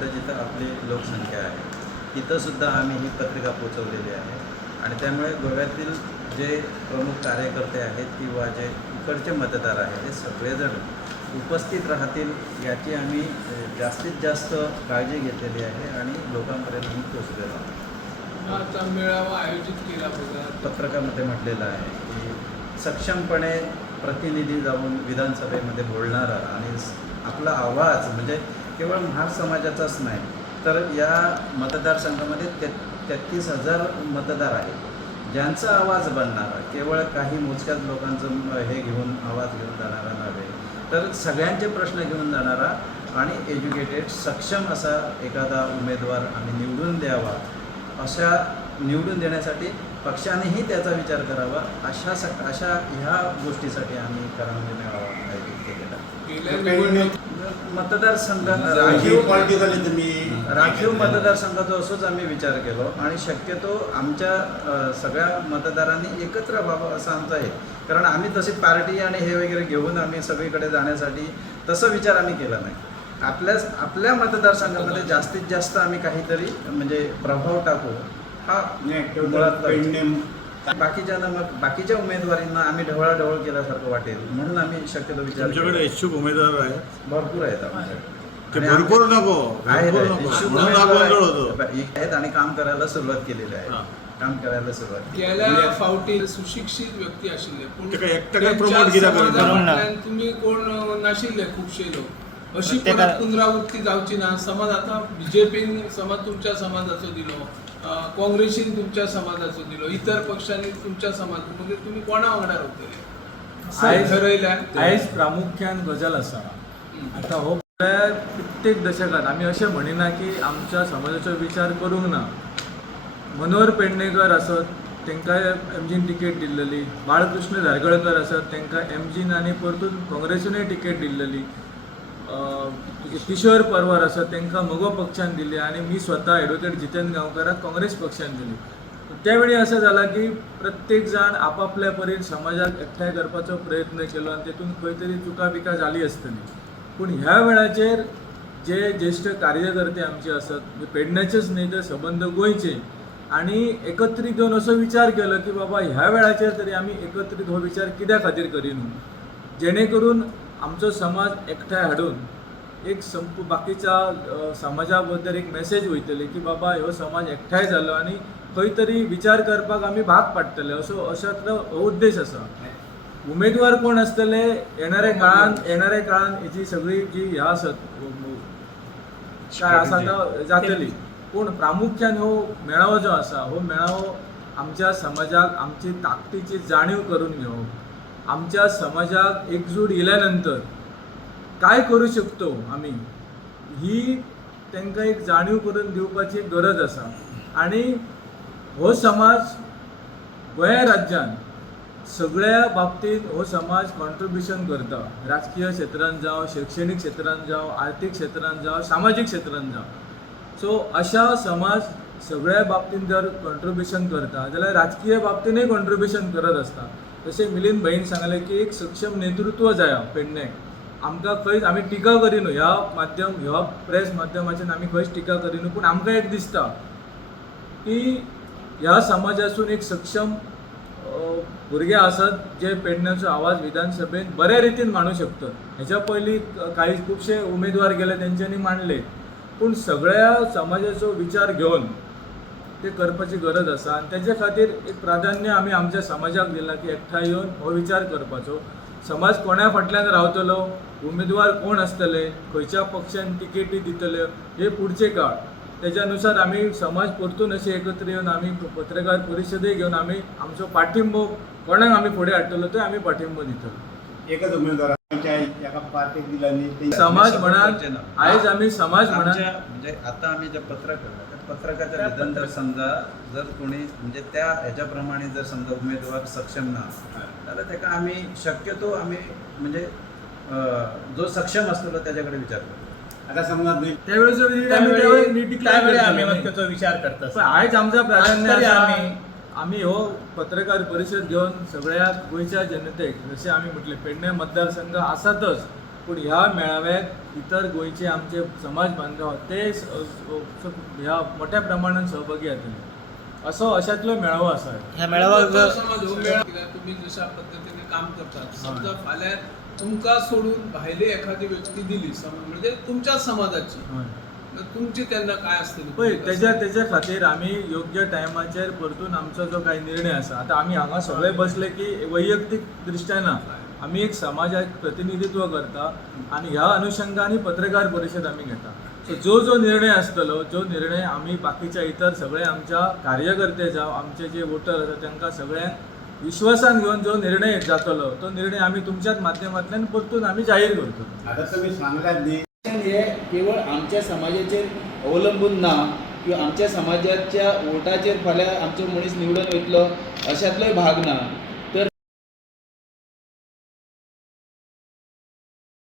जिथं जिथं आपली लोकसंख्या आहे तिथंसुद्धा आम्ही ही पत्रिका पोचवलेली आहे. आणि त्यामुळे गोव्यातील जे प्रमुख कार्यकर्ते आहेत किंवा जे इकडचे मतदार आहेत हे सगळेजण उपस्थित राहतील याची आम्ही जास्तीत जास्त काळजी घेतलेली आहे आणि लोकांपर्यंत पोचलेलो आहोत. आता मेळावा आयोजित केला बघा, पत्रकामध्ये म्हटलेलं आहे की सक्षमपणे प्रतिनिधी जाऊन विधानसभेमध्ये बोलणारा आणि आपला आवाज म्हणजे केवळ महार समाजाचाच नाही तर या मतदारसंघामध्ये 33,000 मतदार आहेत ज्यांचा आवाज बनणारा केवळ काही मोजक्याच लोकांचं हे घेऊन आवाज घेऊन जाणारा नव्हे तर सगळ्यांचे प्रश्न घेऊन जाणारा आणि एज्युकेटेड सक्षम असा एखादा उमेदवार आम्ही निवडून द्यावा. अशा निवडून देण्यासाठी पक्षानेही त्याचा विचार करावा अशा ह्या गोष्टीसाठी आम्ही करामध्ये मेळावा आयोजित केलेला. मतदारसंघात राखीव मतदारसंघाचा असोच आम्ही विचार केलो आणि शक्यतो आमच्या सगळ्या मतदारांनी एकत्र व्हावं असं आमचं आहे. कारण आम्ही तशी पार्टी आणि हे वगैरे घेऊन आम्ही सगळीकडे जाण्यासाठी तसा विचार आम्ही केला नाही. आपल्या मतदारसंघामध्ये जास्तीत जास्त आम्ही काहीतरी म्हणजे प्रभाव टाकू हा मुळात बाकीच्यांना मग बाकीच्या उमेदवारींना आम्ही ढवळाढवळ केल्यासारखं वाटेल म्हणून आम्ही शक्यतो विचार आमच्याकडे इच्छुक उमेदवार आहेत भरपूर आहेत आमच्याकडे भरपूर नको आहेत आणि काम करायला सुरुवात केलेली आहे. काम करायला सुरुवात गेल्या फावटी सुशिक्षित व्यक्ती आशिल्ले तुम्ही कोण नाशिल्ले खुबशे लोक अशी परत पुनरावृत्ती जावची ना. समज आता बीजेपीन समज तुमच्या समाजाचो दिलो, काँग्रेसीन तुमच्या समाजाचो दिलो, इतर पक्षांनी तुमच्या समाज म्हणजे तुम्ही कोणा वांगडा रावतले ठरयल्यान? आयज प्रामुख्यान गजाल आसा. आता हो प्रत्येक दशकात आम्ही अशें म्हणिना की आमच्या समाजाचो विचार करूंक ना. मनोहर पेडणेकर आसत तांकां एमजीन तिकेट दिल्लेली, बाळकृष्ण धारगळकर आसत तांकां एमजीन आनी परतून काँग्रेसीनूय तिकेट दिल्लेली, किशोर परवार आसा तांकां मगो पक्षान दिली आणि मी स्वता एडवोकेट जितेंद्र गांवकाराक काँग्रेस पक्षान दिली. त्यावेळी असं झाला की प्रत्येक जाण आपापल्या परीन समाजाक एकठांय करपाचो प्रयत्न केलो आणि तेतून खंय तरी चुका बिका जाली आसतली. पूण ह्या वेळाचेर जे ज्येष्ठ कार्यकर्ते आमचे आसत पेडण्याचेच न्ही तर संबंध गोंयचे आणि एकत्रीत येवन असो विचार केलो की बाबा ह्या वेळाचेर तरी आमी एकत्रीत हो विचार कित्या खातीर करिनू जेणे करून आमचो समाज एकठांय हाडून एक बाकीच्या समाजा बद्दल एक मेसेज वयतली की बाबा ह्यो समाज एकठांय जालो आणि खंय तरी विचार करपाक आमी भाग पाडटले अशातलो हो उद्देश आसा. उमेदवार कोण आसतले येणाऱ्या काळान हेची सगळी जी ह्या आसत काय आसा जातली. पूण प्रामुख्यान हो मेळावो जो आसा हो मेळावो आमच्या समाजाक आमची ताकदीची जाणीव करून घेवप, आमच्या समाजाक एकजूट येयल्यानंतर काय करू शकतो आमी ही तांकां एक जाणीव करून दिवपाची गरज आसा. आणि हो समाज गोंया राज्यान सगळ्या बाबतींत हो समाज कॉन्ट्रिब्युशन करता. राजकीय क्षेत्रांत जावं, शैक्षणीक क्षेत्रांत जावं, आर्थीक क्षेत्रांत जावं, सामाजीक क्षेत्रांत जावं. सो अशा समाज सगळ्या बाबतींत जर कॉन्ट्रिब्युशन करता जाल्यार राजकीय बाबतींतूय कॉन्ट्रिब्युशन करत आसता. जशें मिलिंद भाईन सांगलें की एक सक्षम नेतृत्व जाय पेडण्याक. आमकां खंयच आमी टिका करिनू ह्या प्रेस माध्यमाच्यान आमी खंयच टिका करिनू. पूण आमकां एक दिसता की ह्या समाजासून एक सक्षम भुरगे आसत जे पेडण्याचो आवाज विधानसभेत बऱ्या रितीन मांडू शकतात. हेच्या पयलीं काही खुबशे उमेदवार गेले तेंच्यांनी मांडले पूण सगळ्या समाजाचो विचार घेवन ते करपाची गरज आसा. आनी तेजे खातीर एक प्राधान्य आमी आमच्या समाजाक दिलां की एकठांय येवन हो विचार करपाचो. समाज कोण्या फाटल्यान रावतलो, उमेदवार कोण आसतले, खंयच्या पक्षान तिकेटी दितले हे पुढचे काळ. त्याच्यानुसार आम्ही समाज परतून असे एकत्र येऊन आम्ही पत्रकार परिषदे घेऊन आम्ही आमचो पाठिंबो कोणाक आम्ही पुढे हाडटलो तो आम्ही पाठिंबो दितलो. एकच उमेदवारांच्या एका पार्टीक दिल्यानी समाज म्हणात आयज आम्ही समाज म्हणात म्हणजे आता आम्ही जे पत्रकाच्या निधन समजा जर कोणी म्हणजे त्या ह्याच्याप्रमाणे जर समजा उमेदवार सक्षम ना जाल्यार त्याका आम्ही शक्यतो आम्ही म्हणजे जो सक्षम असतो त्याच्याकडे विचार करतो. आता समजा त्यावेळी आम्ही मग त्याचा विचार करतात. आयज आमचा प्राधान्य आम्ही हो पत्रकार परिषद घेऊन सगळ्या गोंयच्या जनतेक जसे आम्ही म्हटले पेडणे मतदारसंघ आसातच पूण ह्या मेळाव्याक इतर गोंयचे आमचे समाज बांधव ते ह्या मोठ्या प्रमाणात सहभागी जातले अशातलो मेळावो आसा ह्या मेळाव्याक तुमचो समाज हो मेळावा कित्याक तुम्ही जशा पद्धतीने काम करतात समजा फाल्यां तुमकां सोडून भायली एखादी व्यक्ती दिली म्हणजे तुमच्या समाजाची तर तुमची त्यांना काय असतली पळय तेज्या खातीर आमी योग्य टायमाचेर परतून आमचो जो काही निर्णय आसा आतां आमी हांगा सगळे बसले की वैयक्तीक दृश्ट्यान ना आमी एक समाजाक प्रतिनिधित्व करता आनी ह्या अनुशंगाने पत्रकार परिशद आमी घेता सो जो निर्णय आसतलो जो निर्णय आमी बाकीच्या इतर सगळे आमच्या कार्यकर्ते जावं आमचे जे वोटर आसा तांकां सगळ्यांक विश्वासान घेवन जो निर्णय जातलो तो निर्णय आमी तुमच्याच माध्यमांतल्यान परतून आमी जाहीर करतलो. आता तुम्ही सांगलात न्ही हे केवळ आमच्या समाजाचेर अवलंबून ना किंवा आमच्या समाजाच्या वोटाचेर फाल्यां आमचो मनीस निवडून वयतलो अशातलोय भाग ना.